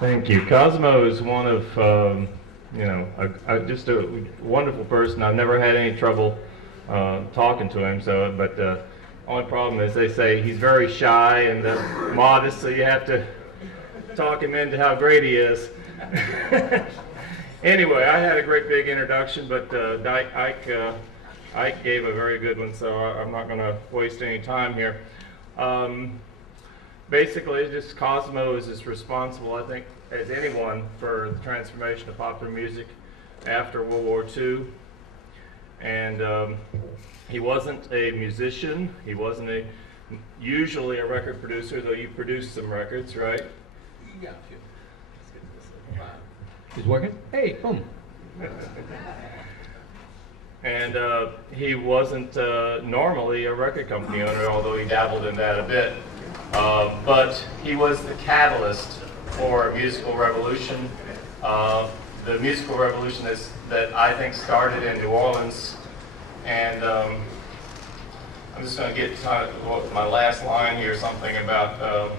Thank you. Cosimo is one of, just a wonderful person. I've never had any trouble talking to him. But only problem is they say he's very shy and modest, so you have to talk him into how great he is. Anyway, I had a great big introduction, but Ike gave a very good one, so I'm not going to waste any time here. Basically, just Cosimo is as responsible, I think, as anyone for the transformation of popular music after World War II. And he wasn't a musician. He wasn't usually a record producer, though you produced some records, right? Yeah, sure. It's working? Hey, boom. And he wasn't normally a record company owner, although he dabbled in that a bit. But he was the catalyst for a musical revolution. The musical revolution that I think started in New Orleans. And I'm just going to get to my last line here, something about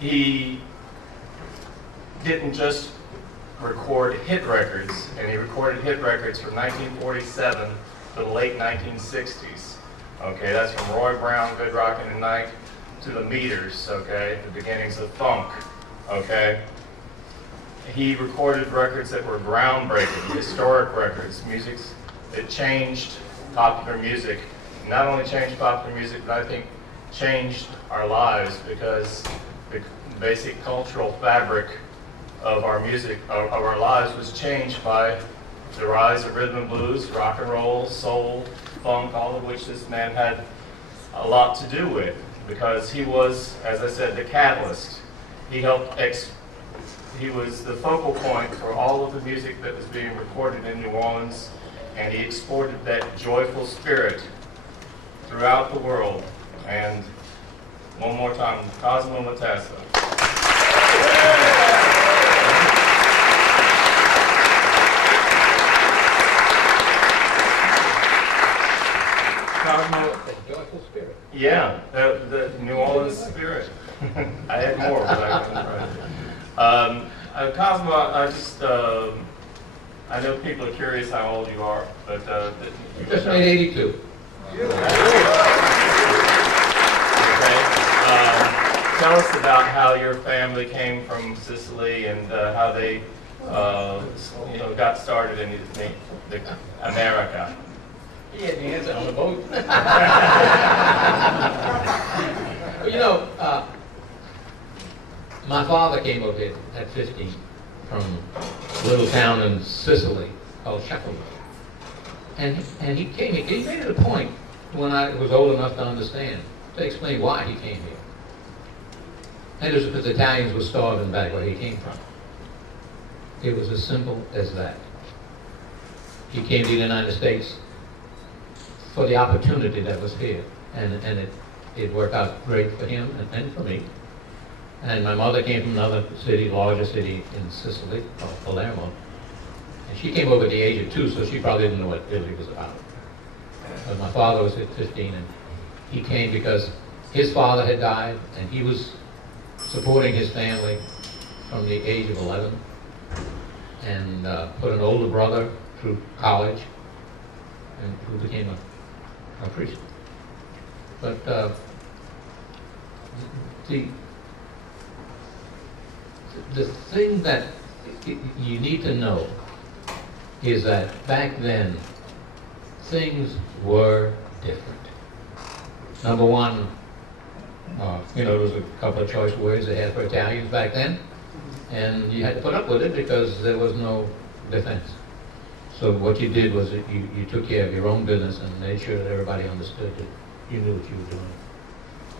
he didn't just record hit records, and he recorded hit records from 1947 to the late 1960s. Okay, that's from Roy Brown, Good Rockin' at Night, to the Meters, okay, the beginnings of funk, okay. He recorded records that were groundbreaking, historic records, music that changed popular music. Not only changed popular music, but I think changed our lives, because the basic cultural fabric of our music, of our lives, was changed by the rise of rhythm and blues, rock and roll, soul, funk, all of which this man had a lot to do with, because he was, as I said, the catalyst. He helped he was the focal point for all of the music that was being recorded in New Orleans, and he exported that joyful spirit throughout the world. And one more time, Cosimo Matassa. Cosmo, The joyful spirit. yeah, the New Orleans spirit. I had more, but I couldn't write it. Cosmo, I know people are curious how old you are, but You just made 82. Okay. Tell us about how your family came from Sicily and how they, got started in America. He had hands on the boat. My father came over here at 15 from a little town in Sicily called Sheffield. And he came here. He made it a point when I was old enough to understand to explain why he came here. And it was because Italians were starving back where he came from. It was as simple as that. He came to the United States for the opportunity that was here, and it worked out great for him and for me. And my mother came from another city, larger city in Sicily, called Palermo. And she came over at the age of 2, so she probably didn't know what Italy was about. But my father was at 15, and he came because his father had died, and he was supporting his family from the age of 11, and put an older brother through college, and who became a priest. But the thing that you need to know is that back then, things were different. Number one, there was a couple of choice words they had for Italians back then, and you had to put up with it because there was no defense. So what you did was you took care of your own business and made sure that everybody understood that you knew what you were doing.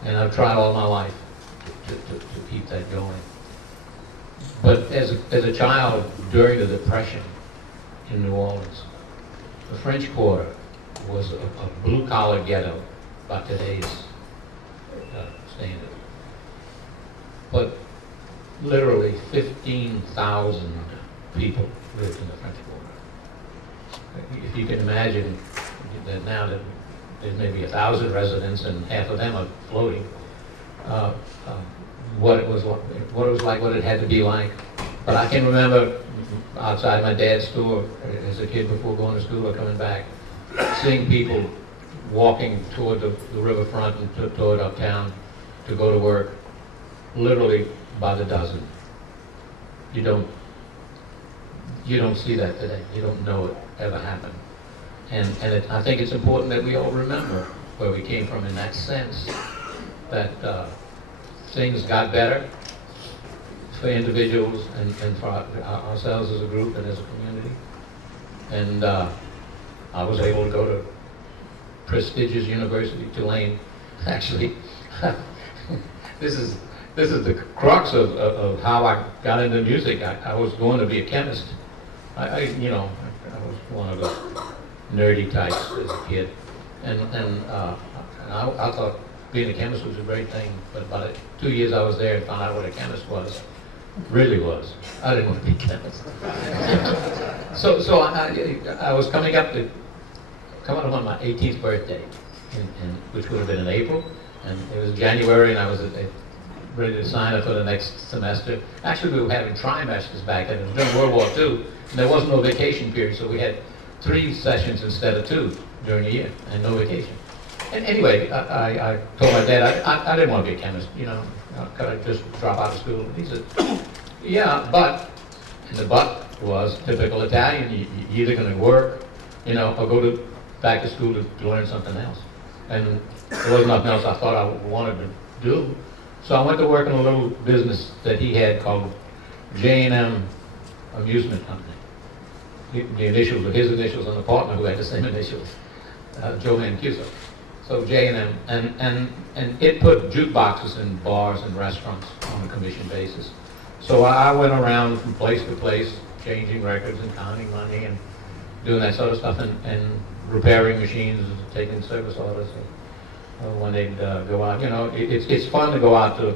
And I've tried all my life to keep that going. But as a child, during the Depression in New Orleans, the French Quarter was a blue-collar ghetto by today's standard. But literally 15,000 people lived in the French Quarter. If you can imagine that now that there's maybe 1,000 residents and half of them are floating, what it was like, what it had to be like. But I can remember outside my dad's store as a kid before going to school or coming back, seeing people walking toward the riverfront and toward uptown to go to work, literally by the dozen. You don't see that today. You don't know it ever happened. And I think it's important that we all remember where we came from in that sense, that things got better for individuals and for ourselves as a group and as a community. And I was able to go to prestigious university, Tulane. Actually, this is the crux of how I got into music. I was going to be a chemist. I was one of the nerdy types as a kid, and I thought being a chemist was a great thing. But about 2 years I was there and found out what a chemist really was. I didn't want to be a chemist. so I was coming up on my 18th birthday, which would have been in April, and it was January, and I was ready to sign up for the next semester. Actually, we were having trimesters back then. It was during World War II, and there was no vacation period, so we had 3 sessions instead of 2 during the year, and no vacation. And anyway, I told my dad I didn't want to be a chemist, could I just drop out of school? And he said, yeah, but, and the but was typical Italian. You're either going to work, or go back to school to learn something else. And there wasn't nothing else I thought I wanted to do. So I went to work in a little business that he had called J&M Amusement Company. The initials were his initials and the partner who had the same initials, Joe Mancuso. So J&M, and it put jukeboxes in bars and restaurants on a commission basis. So I went around from place to place, changing records and counting money and doing that sort of stuff, and repairing machines, taking service orders when they'd go out. It's fun to go out to a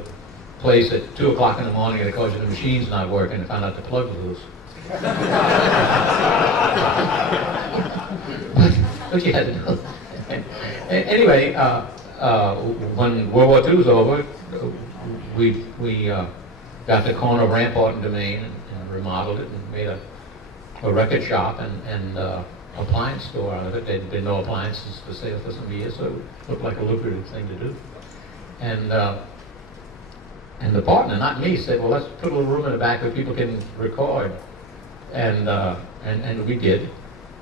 place at 2 o'clock in the morning and because the machine's not working and find out the plug's loose. But you had to know. Anyway, when World War II was over, we got the corner of Rampart and Dumaine and remodeled it and made a record shop and appliance store out of it. There'd been no appliances for sale for some years, so it looked like a lucrative thing to do. And the partner, not me, said, well, let's put a little room in the back where people can record. And we did.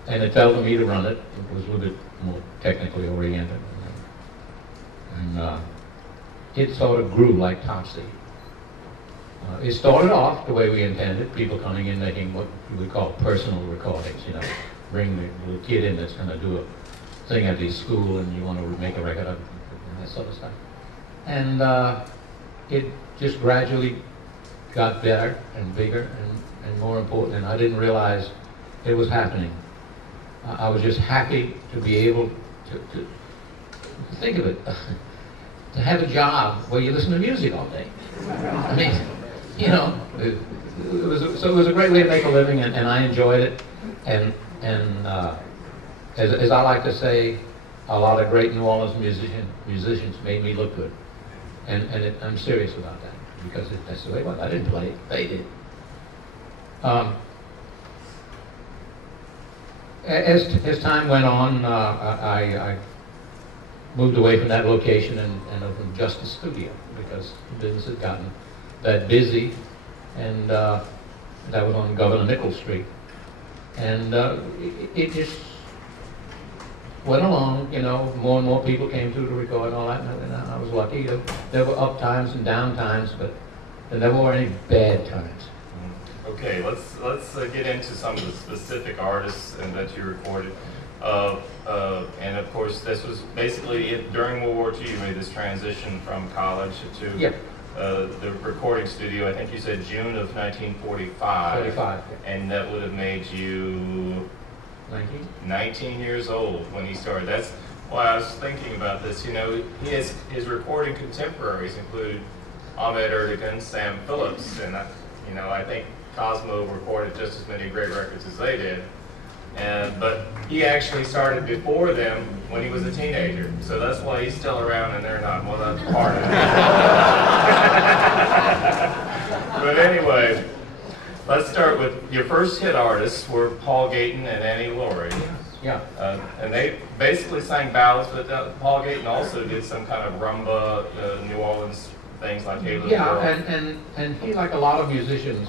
And it fell to me to run it. It was a little bit more technically oriented. And it sort of grew like Topsy. It started off the way we intended, people coming in making what we call personal recordings, bring the little kid in that's going to do a thing at the school and you want to make a record of it and that sort of stuff. And it just gradually got better and bigger and more important, and I didn't realize it was happening. I was just happy to be able to think of it, to have a job where you listen to music all day. I mean, it was a great way to make a living, and I enjoyed it. And as I like to say, a lot of great New Orleans musicians made me look good, and I'm serious about that because that's the way it was. I didn't play it; they did. As time went on, I moved away from that location and opened just a studio because the business had gotten that busy, and that was on Governor Nichols Street. And it just went along, more and more people came through to record and all that, and I was lucky. There were up times and down times, but there never were any bad times. Okay, let's get into some of the specific artists and that you recorded. And of course, this was basically during World War II. You made this transition from college to the recording studio. I think you said June of 1945. 45. And that would have made you 19 years old when he started. That's why I was thinking about this. His recording contemporaries include Ahmet Ertegun, Sam Phillips, and I think Cosimo recorded just as many great records as they did. But he actually started before them when he was a teenager. So that's why he's still around and they're not. Well, that's part of it. But anyway, let's start with your first hit artists were Paul Gayton and Annie Laurie. Yeah. And they basically sang ballads, but Paul Gayton also did some kind of rumba, New Orleans things like Hey Little Girl. And he, like a lot of musicians,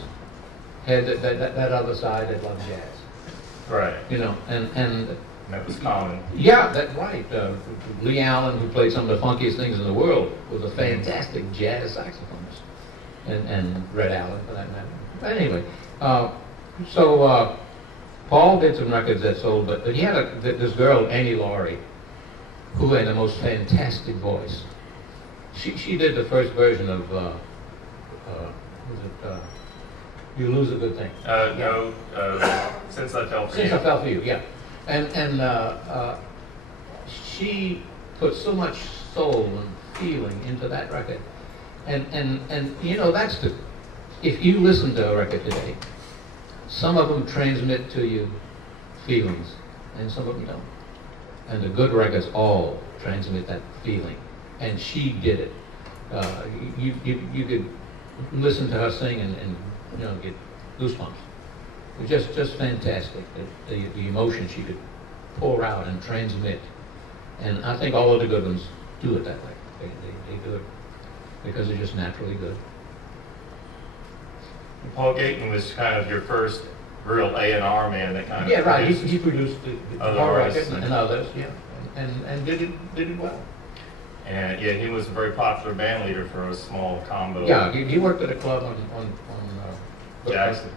had that other side that loved jazz. Right. You know, and that was common. Yeah, that's right. Lee Allen, who played some of the funkiest things in the world, was a fantastic jazz saxophonist, and Red Allen for that matter. But anyway, Paul did some records that sold, but he had this girl, Annie Laurie, who had the most fantastic voice. She did the first version of You Lose a Good Thing. No, Since I Fell For You. Since I Fell For You, yeah. And she put so much soul and feeling into that record. And you know, if you listen to a record today, some of them transmit to you feelings, and some of them don't. And the good records all transmit that feeling. And she did it. You could listen to her sing and you know, get goosebumps. It was just fantastic, the emotion she could pour out and transmit. And I think all of the good ones do it that way. They do it because they're just naturally good. Paul Gayton was kind of your first real A&R man that kind of yeah, right. He produced the other record and others, yeah, and did it well. And yeah, he was a very popular band leader for a small combo. Yeah, he worked at a club on Jackson.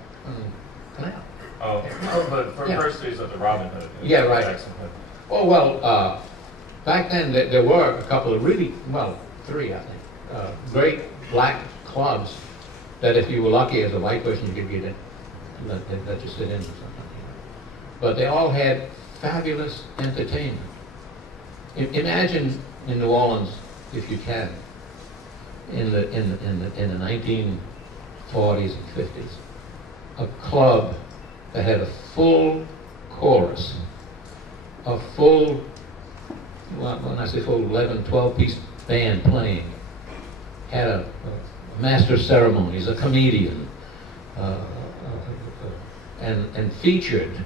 Canal. Oh, but first he was at the Robin Hood. Yeah, right. Jackson Hood. Oh well, back then there were a couple of three, I think, great black clubs that if you were lucky as a white person you could get in, let you sit in or something. But they all had fabulous entertainment. Imagine in New Orleans, if you can, in the 1940s and 50s, a club that had a full chorus, a full, when I say full, 11, 12-piece band playing, had a master of ceremonies, a comedian, and featured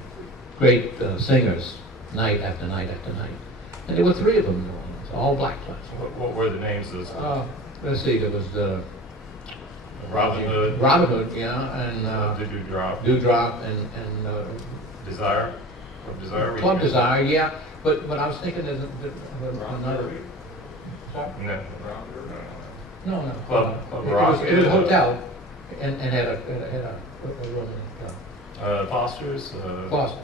great singers night after night after night. And there were three of them in New Orleans, all black clubs. What were the names of those? Let's see, there was Robin Hood. Robin Hood, yeah, and the Dewdrop. Dewdrop and Desire. Desire. Club Desire, yeah. But I was thinking there's another. No. Club Rock. It was a hotel, and had a room. Foster's. Foster.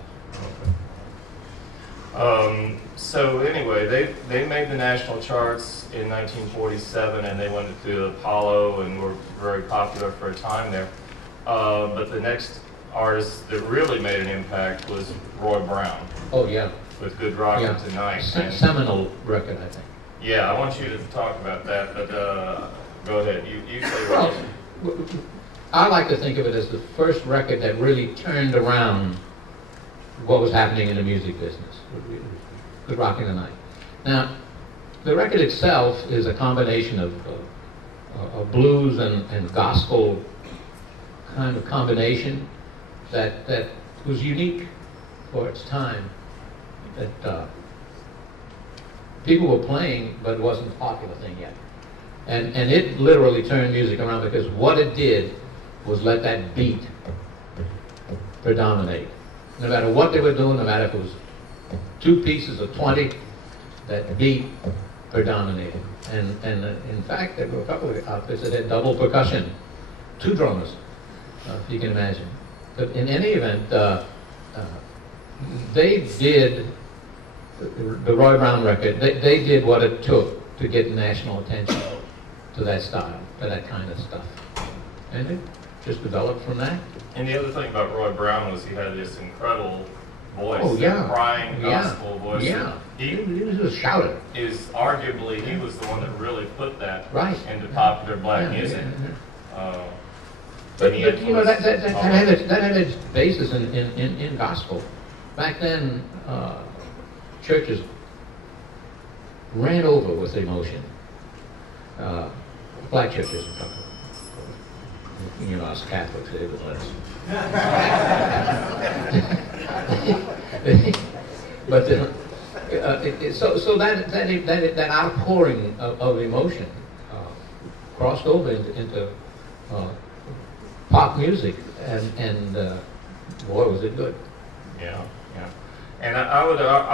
Okay. So anyway, they made the national charts in 1947, and they went to Apollo and were very popular for a time there. But the next artist that really made an impact was Roy Brown. Oh yeah. With Good Rockin' Tonight. Seminal record, I think. Yeah, I want you to talk about that, but go ahead. You say well, I like to think of it as the first record that really turned around what was happening in the music business. Good Rockin' Tonight. Now, the record itself is a combination of blues and gospel kind of combination that was unique for its time. That people were playing, but it wasn't a popular thing yet. And it literally turned music around because what it did was let that beat predominate. No matter what they were doing, no matter if it was 2 pieces or 20, that beat predominated. And in fact, there were a couple of outfits that had double percussion, 2 drummers, if you can imagine. But in any event, they did, the Roy Brown record, they did what it took to get national attention to that style, to that kind of stuff. And it just developed from that. And the other thing about Roy Brown was he had this incredible voice, oh, yeah. crying gospel voice. Yeah, he was a shouter. Arguably, he was the one that really put that into popular black music. But you know, that had its basis in gospel. back then, churches ran over with emotion. Black churches, I'm talking about. You know, us Catholics, they would let us. But so that outpouring of emotion crossed over into pop music, and boy, was it good. Yeah, yeah. And I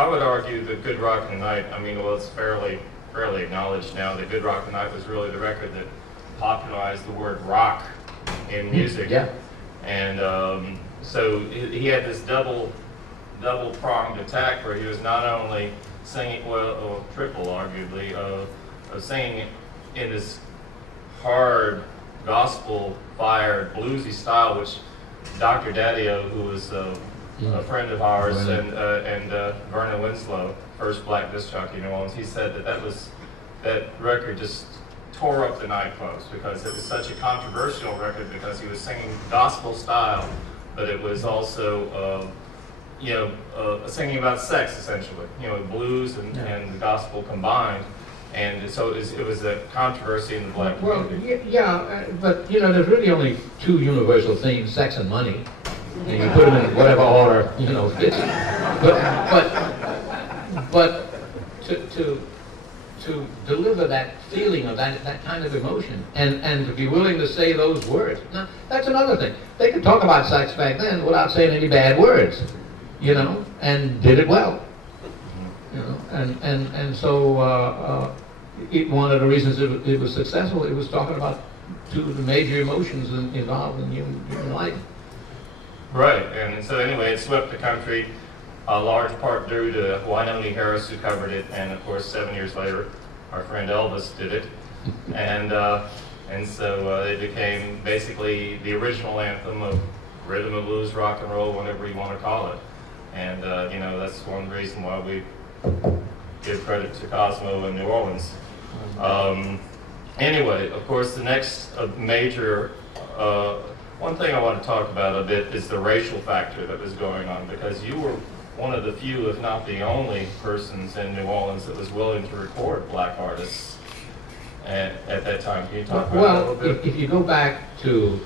would argue that Good Rockin' Night, I mean, well, it's fairly acknowledged now that Good Rockin' Night was really the record that popularized the word rock in music. Yeah. And so he had this double-pronged attack where he was not only singing, or triple arguably, of singing in this hard gospel-fired bluesy style, which Dr. Daddio, who was a friend of ours, and Vernon Winslow, first black disc jockey in New Orleans, he said that record just tore up the nightclubs because it was such a controversial record because he was singing gospel style, but it was also singing about sex essentially, blues and the gospel combined, and so it was a controversy in the black community. But there's really only two universal themes: sex and money. And you put them in whatever order fits. But to deliver that feeling of that kind of emotion and to be willing to say those words. Now, that's another thing. They could talk about sex back then without saying any bad words, and did it well. And so one of the reasons it was successful, it was talking about two of the major emotions involved in human life. Right, and so anyway, it swept the country, a large part due to Wynonie Harris, who covered it, and of course 7 years later, our friend Elvis did it, and so it became basically the original anthem of rhythm and blues, rock and roll, whatever you want to call it, and that's one reason why we give credit to Cosimo in New Orleans. Anyway, of course, the next major one thing I want to talk about a bit is the racial factor that was going on, because you were one of the few, if not the only, persons in New Orleans that was willing to record black artists at that time. Can you talk about that a little bit? If you go back to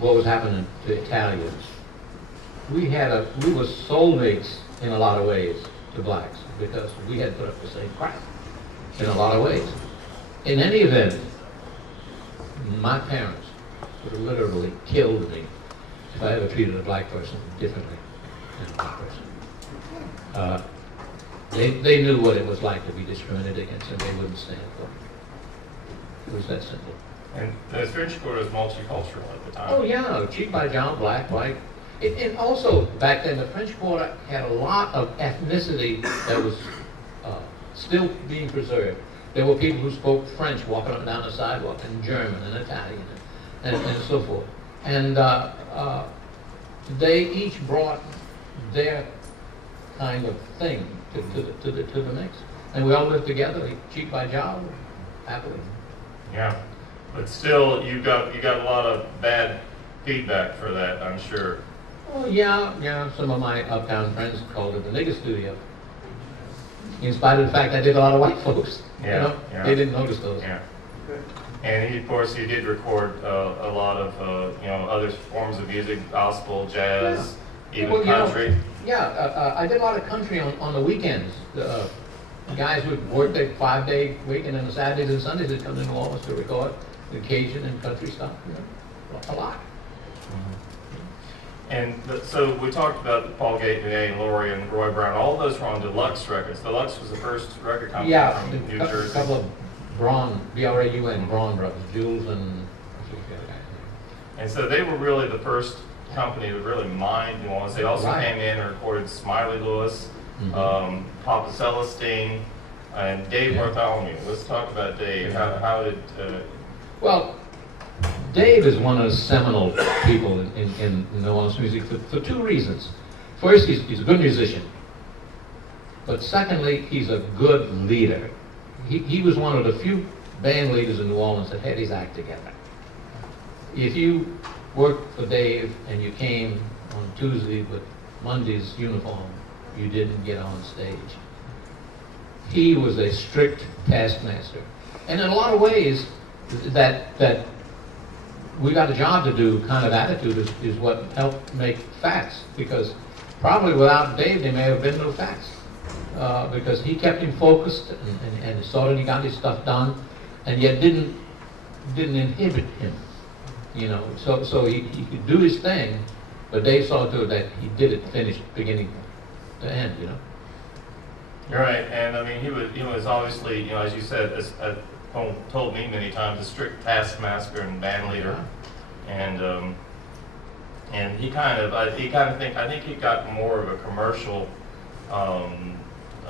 what was happening to Italians, we were soulmates in a lot of ways to blacks, because we had put up the same crap in a lot of ways. In any event, my parents would have literally killed me if I ever treated a black person differently than a black person. They knew what it was like to be discriminated against, and they wouldn't stand for it. It was that simple. And the French Quarter was multicultural at the time. Oh yeah, cheek by jowl, black, white. And also, back then, the French Quarter had a lot of ethnicity that was still being preserved. There were people who spoke French walking up and down the sidewalk, and German and Italian, and so forth. And they each brought their kind of thing to the mix. And we all lived together, cheek by jowl, happily. Yeah, but still, you got a lot of bad feedback for that, I'm sure. Oh yeah. Some of my uptown friends called it the nigger studio. In spite of the fact I did a lot of white folks. Yeah. They didn't notice those. Yeah. And of course, he did record a lot of other forms of music, gospel, jazz, even country. I did a lot of country on the weekends. Guys would work their 5-day week, and then the Saturdays and Sundays they'd come to New Orleans to record the Cajun and country stuff. A lot. And so we talked about Paul Gaither and Laurie and Roy Brown. All of those were on Deluxe Records. Deluxe was the first record company from New Jersey. A couple of Braun, B-R-A-U-N, Braun brothers, Jules and And so they were really the first company to really mind New Orleans. They also came in and recorded Smiley Lewis, Papa Celestine, and Dave Bartholomew. Let's talk about Dave. How did... Well, Dave is one of the seminal people in New Orleans music for two reasons. First, he's a good musician. But secondly, he's a good leader. He was one of the few band leaders in New Orleans that had his act together. If you worked for Dave and you came on Tuesday with Monday's uniform, you didn't get on stage. He was a strict taskmaster. And in a lot of ways, that we got a job to do kind of attitude is what helped make Fats, because probably without Dave there may have been no Fats, because he kept him focused and saw that he got his stuff done, and yet didn't inhibit him, you know. So he could do his thing, but Dave saw to it that he did it finished beginning to end, you know. You're right, and I mean he was obviously, you know, as you said, told me many times, a strict taskmaster and band leader, and he I think he got more of a commercial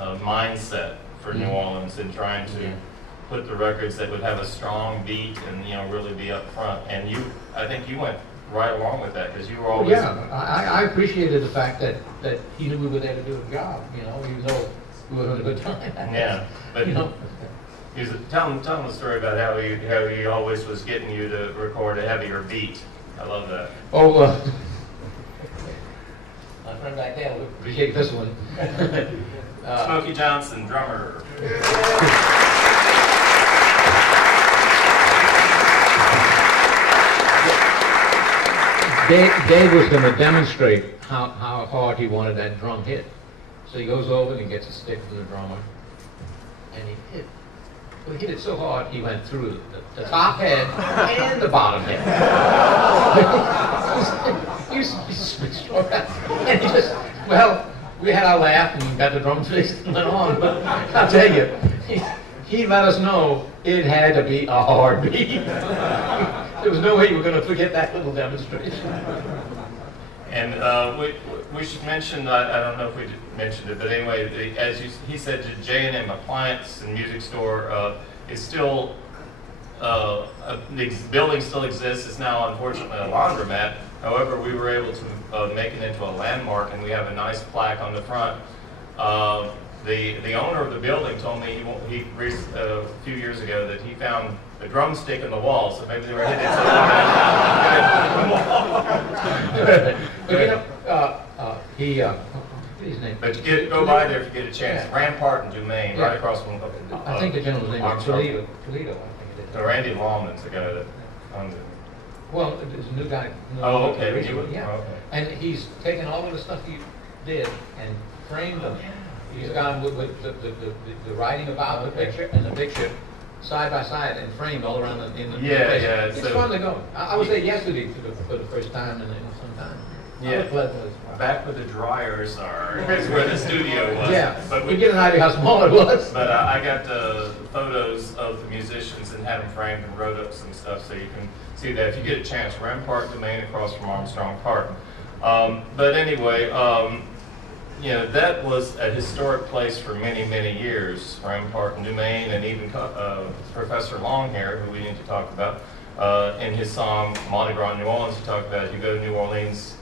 mindset for New Orleans in trying to put the records that would have a strong beat and, you know, really be up front. And I think you went right along with that, because you were always. I appreciated the fact that he knew we were there to do a job, you know, even though we were having a good time. Yeah, but you know. Tell him the story about how he always was getting you to record a heavier beat. I love that. Oh, my friend back there would appreciate this one. Smokey Johnson, drummer. Dave was going to demonstrate how hard he wanted that drum hit. So he goes over and he gets a stick from the drummer, and he hit it so hard he went through the top head and the bottom head. he switched around, and he just, well, we had our laugh and got the drum fixed and went on, but I'll tell you, he let us know it had to be a hard beat. There was no way you were going to forget that little demonstration. And we should mention, I don't know if we mentioned it, but anyway, he said, the J&M Appliance and Music Store is still, the building still exists. It's now unfortunately a laundromat. However, we were able to make it into a landmark, and we have a nice plaque on the front. The owner of the building told me a few years ago that he found a drumstick in the wall, so maybe they were hitting it so hard. But you know, his name. But go by there if you get a chance. Yeah. Rampart and Dumaine, right across from. I think the gentleman's name is Toledo. I think it is. Randy Lawman's the guy that owns it. Well, there's a new guy. Oh, okay. Yeah. Oh, okay. And he's taken all of the stuff he did and framed them. He's gone with the writing about the picture and the picture side by side and framed all around in the place. Yeah. It's fun to go. I was there yesterday for the first time in some time. Yeah. Back where the dryers are is where the studio was. Yeah. But we get an idea how small it was. But I got the photos of the musicians and had them framed and wrote up some stuff so you can see that if you get a chance. Rampart, Domaine, across from Armstrong Park. But anyway, you know, that was a historic place for many, many years. Rampart and Dumaine, and even Professor Longhair, who we need to talk about, in his song Mardi Gras New Orleans, he talked about, you go to New Orleans,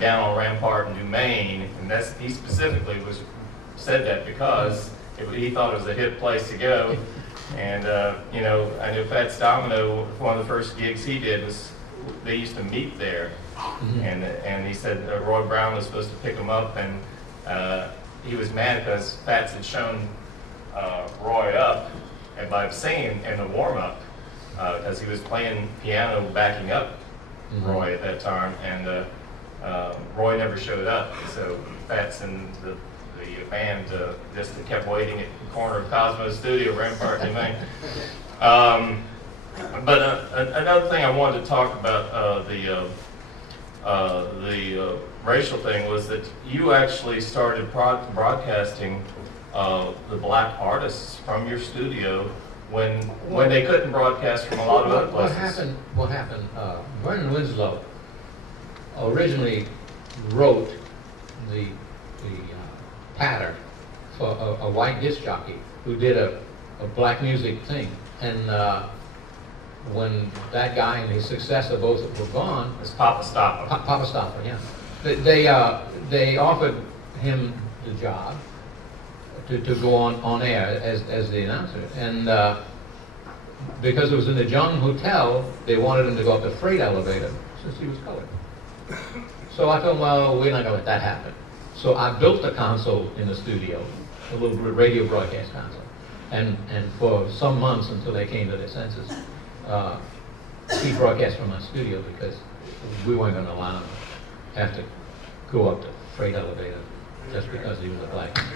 down on Rampart and Dumaine, and he specifically said that because he thought it was a hip place to go. And you know, I know Fats Domino, one of the first gigs he did was they used to meet there, and he said Roy Brown was supposed to pick him up, and he was mad because Fats had shown Roy up and by singing in the warm-up because he was playing piano backing up Roy at that time, and Roy never showed up, so Fats and the band just kept waiting at the corner of Cosimo's studio, Rampart, New Maine. But another thing I wanted to talk about the racial thing was that you actually started broadcasting the black artists from your studio when they couldn't broadcast from a lot of other places. What happened? Vernon Winslow originally wrote the pattern for a white disc jockey who did a black music thing, and when that guy and his successor both were gone, it's Papa Stopper. Papa Stopper, yeah. They offered him the job to go on air as the announcer, and because it was in the Jung Hotel, they wanted him to go up the freight elevator since he was colored. So I told him, well, we're not going to let that happen. So I built a console in the studio, a little radio broadcast console. And for some months until they came to their senses, he broadcast from my studio because we weren't going to allow him to have to go up the freight elevator just because he was a black man.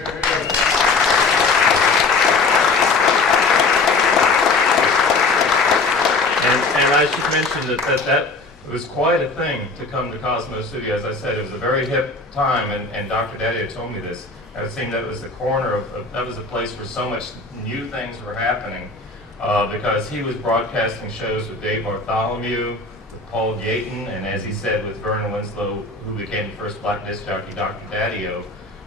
And I should mention that was quite a thing to come to Cosimo Studio. As I said, it was a very hip time, and Dr. Daddy told me this. It seemed that was the corner that was a place where so much new things were happening because he was broadcasting shows with Dave Bartholomew, with Paul Gayton, and as he said, with Vernon Winslow, who became the first black disc jockey, Dr. Daddy-O.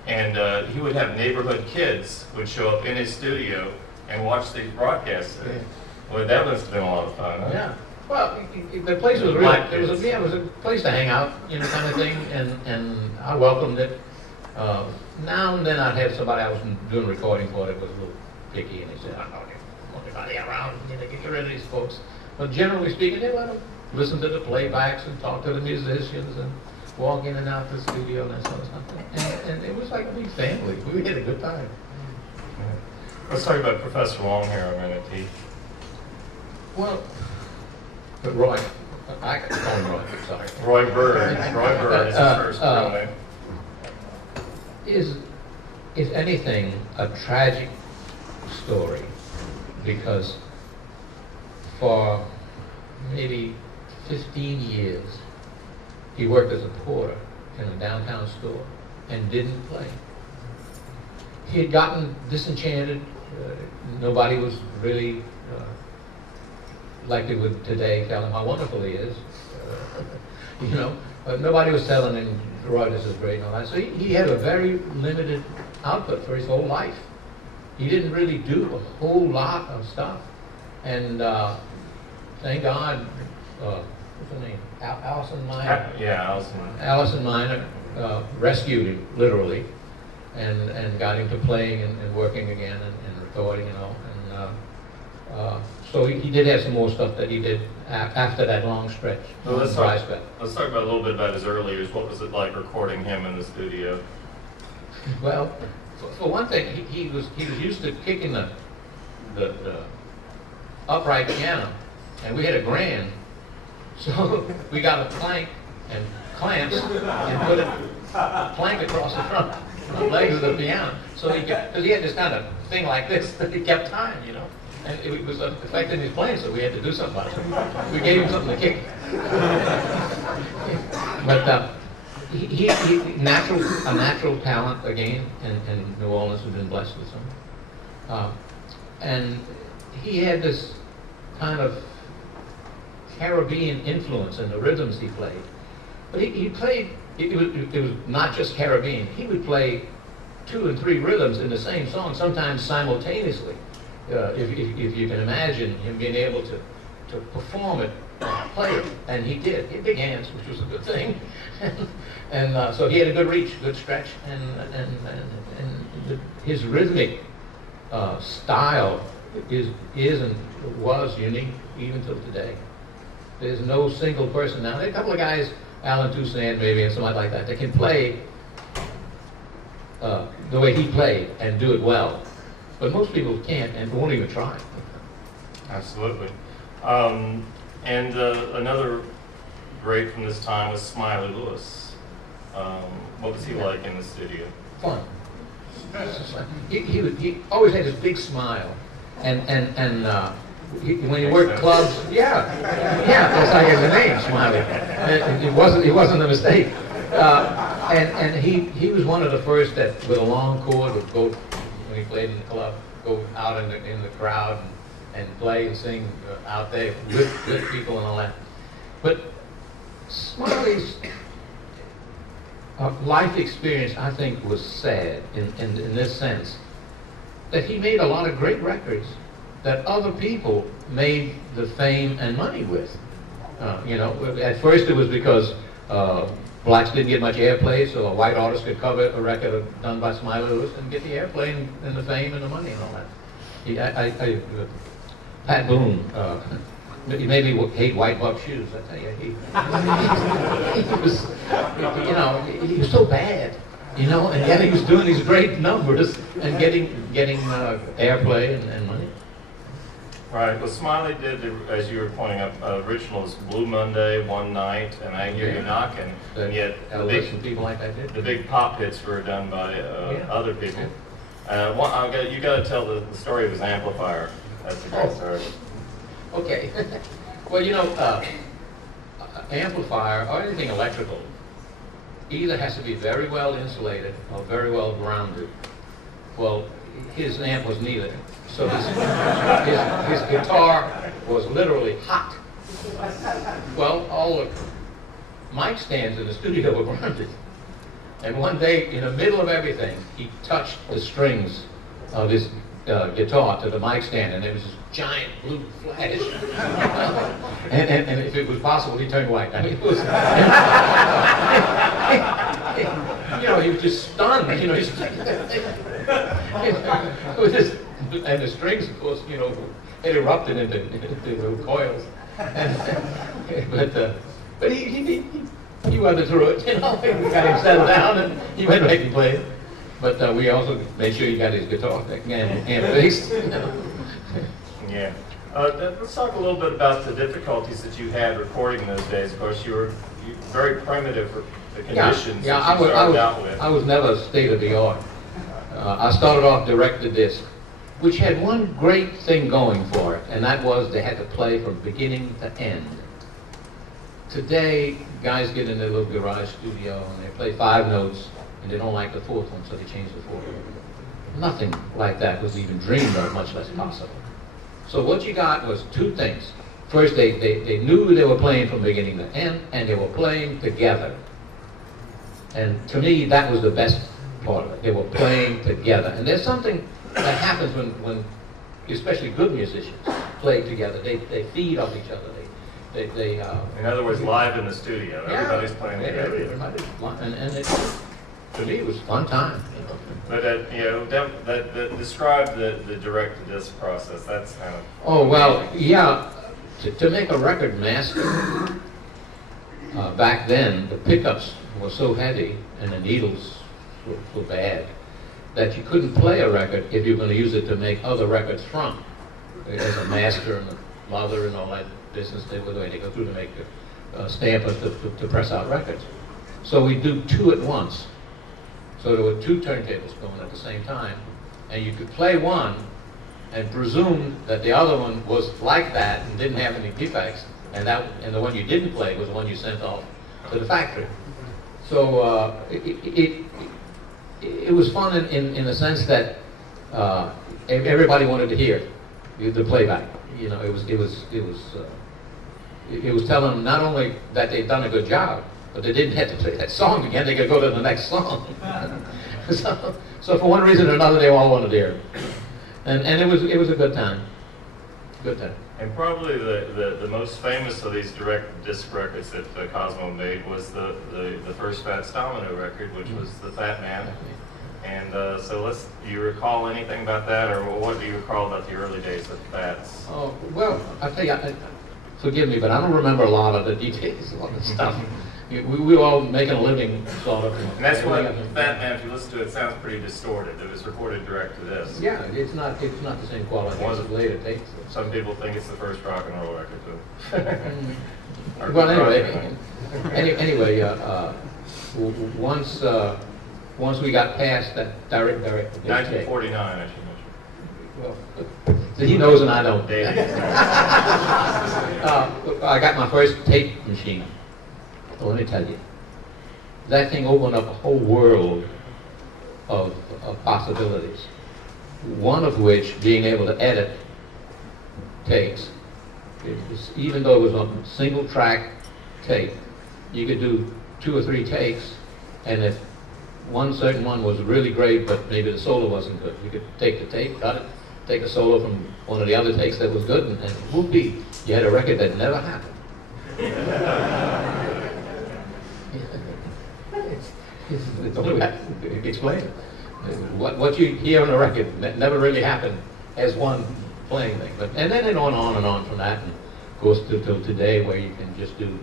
And he would have neighborhood kids would show up in his studio and watch these broadcasts. Yeah. Well, that must have been a lot of fun, huh? Yeah. Well, the place was really, it was a place to hang out, kind of thing, and I welcomed it. Now and then I'd have somebody I was doing recording for that was a little picky, and they said, I don't want anybody around, get rid of these folks. But generally speaking, they let them listen to the playbacks and talk to the musicians and walk in and out the studio and that sort of stuff. And it was like a big family. We had a good time. Let's talk about Professor Longhair a minute, Pete. Well, but Roy, I could call him Roy, sorry. Roy Bird. Roy Bird is his first real name. Is, if anything, a tragic story, because for maybe 15 years, he worked as a porter in a downtown store and didn't play. He had gotten disenchanted. Nobody was really like they would today tell him how wonderful he is. Nobody was telling him, Roy, this is great and all that. So he had a very limited output for his whole life. He didn't really do a whole lot of stuff. And thank God, what's her name? Allison Minor. Yeah, Allison. Allison Minor rescued him, literally, and got him to playing and working again and recording and all. And so he did have some more stuff that he did after that long stretch. Well, let's talk about a little bit about his early years. What was it like recording him in the studio? Well, for one thing, he was used to kicking the upright piano, and we had a grand, so we got a plank and clamps and put a plank across the front legs of the piano, so because he had this kind of thing like this that he kept time, and it was affecting his playing, so we had to do something about it. We gave him something to kick. But he a natural talent again, and New Orleans has been blessed with some. And he had this kind of Caribbean influence in the rhythms he played. But he played, it was not just Caribbean. He would play 2 and 3 rhythms in the same song, sometimes simultaneously. If you can imagine him being able to perform it, play it, and he did. He had big hands, which was a good thing. And so he had a good reach, good stretch, and his rhythmic style is and was unique even till today. There's no single person now. There are a couple of guys, Alan Toussaint maybe, and somebody like that can play the way he played and do it well. But most people can't and won't even try. Absolutely. And another great from this time was Smiley Lewis. What was he like in the studio? Fun. He always had this big smile, and when he worked clubs, that's how he had the name, Smiley. It wasn't a mistake. And he was one of the first that, with a long cord, would go when he played in the club, go out in the crowd and play and sing out there with people and all that. But Smiley's life experience, I think, was sad in this sense, that he made a lot of great records that other people made the fame and money with. At first it was because blacks didn't get much airplay, so a white artist could cover a record done by Smiley Lewis and get the airplay and the fame and the money and all that. Pat Boone, he made me hate white buck shoes. I tell you, he was so bad. You know, and yet he was doing these great numbers and getting airplay and money. Right. Well, Smiley did, as you were pointing out, originals Blue Monday, One Night, and I Hear You Knockin', and yet Elvis and people like that did. The big pop hits were done by other people. You got to tell the story of his amplifier. That's a great story. Okay. Well, you know, amplifier or anything electrical either has to be very well insulated or very well grounded. Well, his amp was neither. So his guitar was literally hot. Well, all the mic stands in the studio were grounded. And one day, in the middle of everything, he touched the strings of his guitar to the mic stand, and there was this giant blue flash. and if it was possible, he turned white. I mean, it was, you know, he was just stunned. You know, it was just, and the strings, of course, you know, it erupted into coils. But he weathered through it. You know, we got him settled down, and he went back and played. But we also made sure he got his guitar and bass. Yeah. Let's talk a little bit about the difficulties that you had recording those days. Of course, you were very primitive for the conditions that you started out with. I was never state of the art. I started off direct to disc, which had one great thing going for it, and that was they had to play from beginning to end. Today, guys get in their little garage studio and they play 5 notes, and they don't like the 4th one, so they change the 4th one. Nothing like that was even dreamed of, much less possible. So what you got was 2 things. First, they knew they were playing from beginning to end, and they were playing together. And to me, that was the best part of it. They were playing together. And there's something that happens when especially good musicians play together. They feed off each other. In other words, live in the studio. Everybody's playing together. And to me, it was a fun time. But that describe the direct-to-disc process. That's kind of... Oh, well, yeah. To make a record master, back then, the pickups were so heavy and the needles were so bad that you couldn't play a record if you were going to use it to make other records from. As a master and a mother and all that business they were doing, they go through to make stampers to press out records. So we do 2 at once. So there were 2 turntables going at the same time, and you could play one and presume that the other one was like that and didn't have any defects, and the one you didn't play was the one you sent off to the factory. So it was fun in the sense that everybody wanted to hear the playback. You know, it was telling them not only that they'd done a good job, but they didn't have to play that song again. They could go to the next song. So for one reason or another, they all wanted to hear it. And it was a good time. Good time. And probably the most famous of these direct disc records that Cosimo made was the first Fats Domino record, which was the Fat Man. And so do you recall anything about that, or what do you recall about the early days of Fats? Oh, well, I'll tell you, forgive me, but I don't remember a lot of the details of all this stuff. We were all making a living, sort of. And that's why Fat Man, if you listen to it, sounds pretty distorted. It was recorded direct to this. Yeah, it's not the same quality as the later tapes. Some people think it's the first rock and roll record, too. Well, anyway, once we got past that direct 1949, I should mention. Well, so he knows and I don't. I got my first tape machine. Well, let me tell you, that thing opened up a whole world of possibilities. One of which being able to edit tapes. Even though it was a single track tape, you could do 2 or 3 takes, and if one certain one was really great, but maybe the solo wasn't good, you could take the tape, cut it, take a solo from one of the other takes that was good, and whoopee, you had a record that never happened. It's the only way to explain it. What you hear on the record never really happened as one playing thing. And then it on and on from that, and of course till today, where you can just do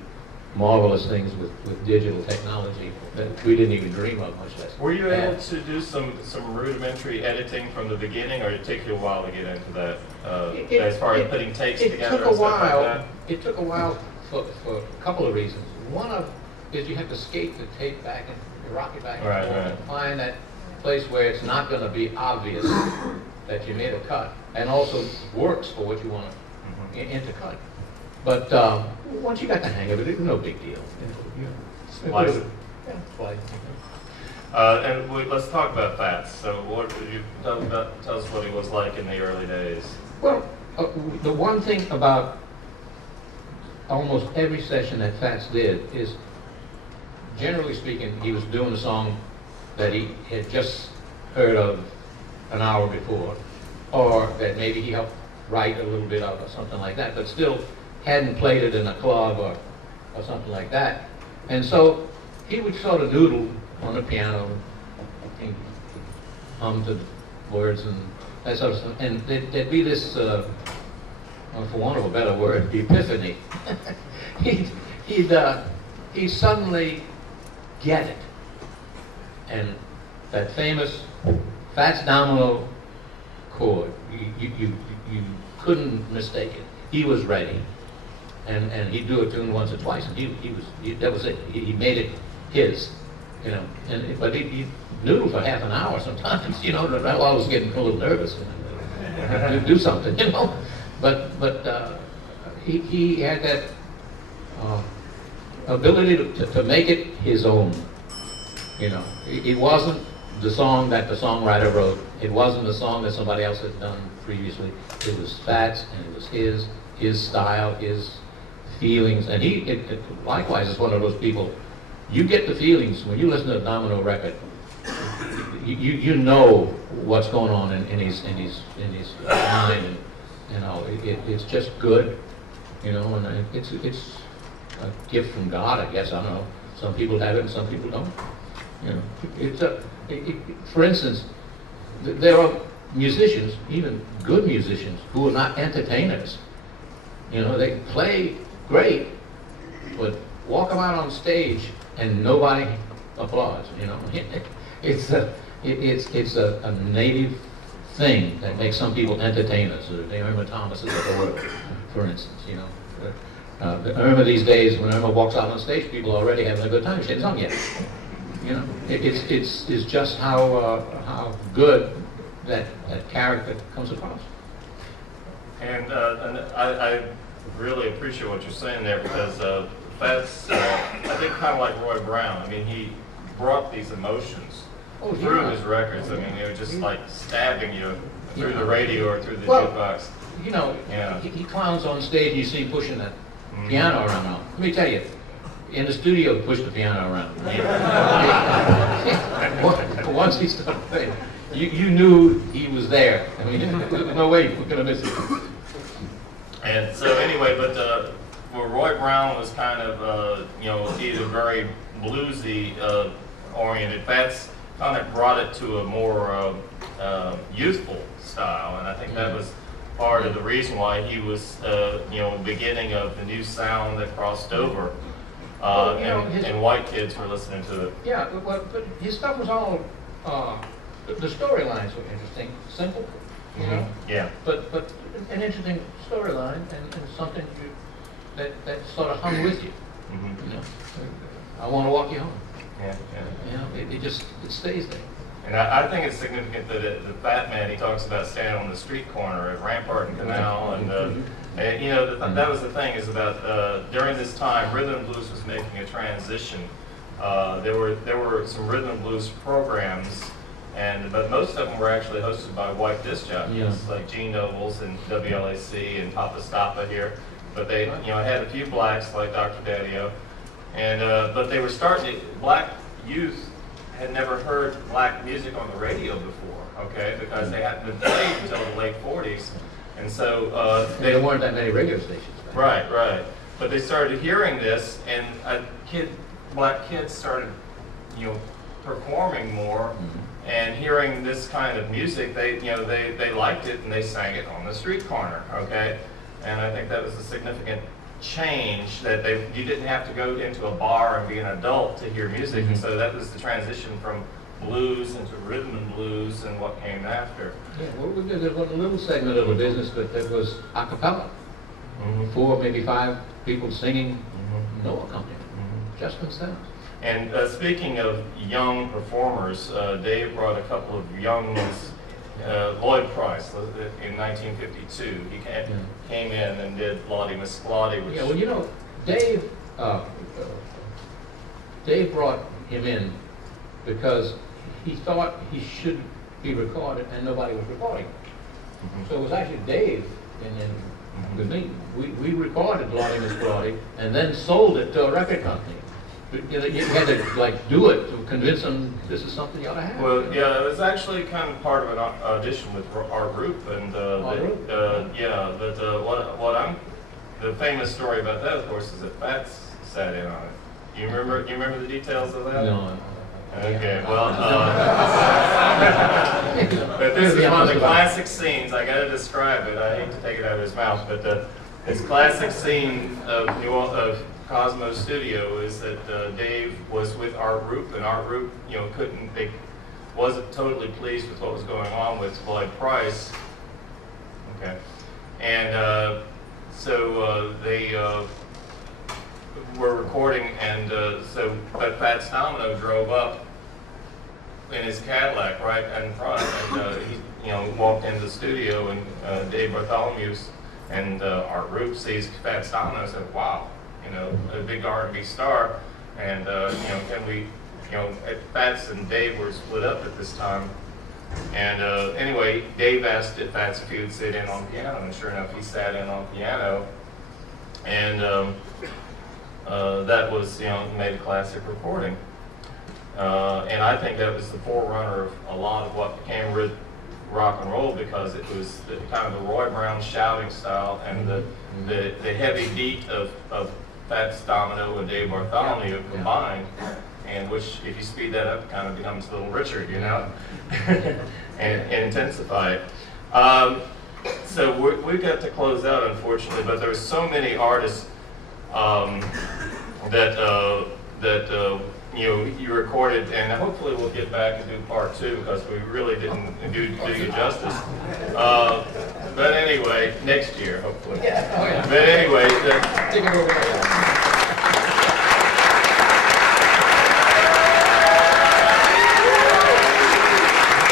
marvelous things with digital technology that we didn't even dream of, much less. Were you able to do some rudimentary editing from the beginning, or did it take you a while to get into that, as far as putting takes together and stuff like that? It took a while for a couple of reasons. One of is you have to skate the tape back and rock it back and forth and find that place where it's not going to be obvious that you made a cut, and also works for what you want to intercut. But once you got the hang of it, it was no big deal. Splice it. Yeah, splice. Let's talk about Fats. So, what did you tell us what he was like in the early days? Well, the one thing about almost every session that Fats did is, generally speaking, he was doing a song that he had just heard of an hour before, or that maybe he helped write a little bit of, or something like that, but still hadn't played it in a club or something like that. And so he would sort of noodle on the piano and hum to the words and that sort of stuff. And there'd be this, for want of a better word, epiphany. He'd suddenly get it. And that famous Fats Domino chord, you couldn't mistake it. He was ready. And he'd do a tune once or twice, and that was it. He made it his, you know. But he'd noodle for half an hour sometimes, you know. I was getting a little nervous to do something, you know. But he had that ability to make it his own, you know. It wasn't the song that the songwriter wrote. It wasn't the song that somebody else had done previously. It was Fats, and it was his style, his feelings, and he likewise is one of those people. You get the feelings when you listen to a Domino record. You know what's going on in his mind, and you know it's just good, you know, and it's a gift from God, I guess. I don't know. Some people have it, and some people don't. You know, for instance, there are musicians, even good musicians, who are not entertainers. You know, they play great, but walk them out on stage and nobody applauds. You know, it's a native thing that makes some people entertainers. The Irma Thomases of the world, for instance. You know, the Irma these days, when Irma walks out on stage, people are already having a good time. She hasn't sung yet. You know, it's just how good that character comes across. And I really appreciate what you're saying there, because Fats, I think, kind of like Roy Brown. I mean, he brought these emotions through his records. I mean, they were just like stabbing you through the radio or through the jukebox. You know, he clowns on stage. You see him pushing that piano around. Now, let me tell you, in the studio, he pushed the piano around. Once he started playing, you knew he was there. I mean, no way we're gonna miss it. And so anyway, but well, Roy Brown was kind of, you know, either very bluesy oriented. Fats kind of brought it to a more youthful style, and I think that was part of the reason why he was, you know, the beginning of the new sound that crossed over, and white kids were listening to it. Yeah, but his stuff was all, the storylines were interesting, simple, you know. Yeah. But an interesting storyline and something that sort of hung with you. You know, I want to walk you home. Yeah. You know, it stays there. And I think it's significant that the Fat Man, he talks about standing on the street corner at Rampart and Canal, and you know, that was the thing, is about during this time, rhythm and blues was making a transition. There were some rhythm and blues programs, but most of them were actually hosted by white disc jockeys, like Gene Nobles and WLAC and Papa Stappa here. But they, you know, had a few blacks like Dr. Daddio, and but they were starting. Black youth had never heard black music on the radio before, okay, because they hadn't been played until the late 40s, and so there weren't that many radio stations. Right. But they started hearing this, and black kids started, you know, performing more. And hearing this kind of music, they liked it, and they sang it on the street corner, okay? And I think that was a significant change that you didn't have to go into a bar and be an adult to hear music, and so that was the transition from blues into rhythm and blues and what came after. Yeah, well, there was a little segment of the business that was a cappella. 4, maybe 5 people singing, no accompaniment, just themselves. And speaking of young performers, Dave brought a couple of young ones. Lloyd Price in 1952. He came in and did Lottie Miss Lottie. Which yeah, well, you know, Dave brought him in because he thought he should be recorded and nobody was recording. So it was actually Dave and then with me. We recorded Lottie Miss Lottie and then sold it to a record company. You had to like do it to convince them this is something you ought to have. Well, yeah, it was actually kind of part of an audition with our group, and the famous story about that, of course, is that Fats sat in on it. You remember the details of that? No. Okay, well, but this is one of the classic scenes. I got to describe it. I hate to take it out of his mouth, but this classic scene of Cosimo's studio is that Dave was with our group, and our group, wasn't totally pleased with what was going on with Lloyd Price. Okay, and so they were recording, and but Fats Domino drove up in his Cadillac right in front, and he walked into the studio, and Dave Bartholomew and our group sees Fats Domino and said, "Wow, a big R&B star," and can we, Fats and Dave were split up at this time, and anyway, Dave asked Fats if he would sit in on piano, and sure enough, he sat in on piano, and that was, made a classic recording, and I think that was the forerunner of a lot of what became rock and roll, because it was kind of the Roy Brown shouting style and the heavy beat of Fats Domino and Dave Bartholomew combined, and which, if you speed that up, kind of becomes a little richer, and intensify it. So we've got to close out, unfortunately, but there's so many artists that you recorded, and hopefully we'll get back and do part 2, because we really didn't do you justice. But anyway, next year, hopefully. Yeah. Oh, yeah. But anyway, Take it over.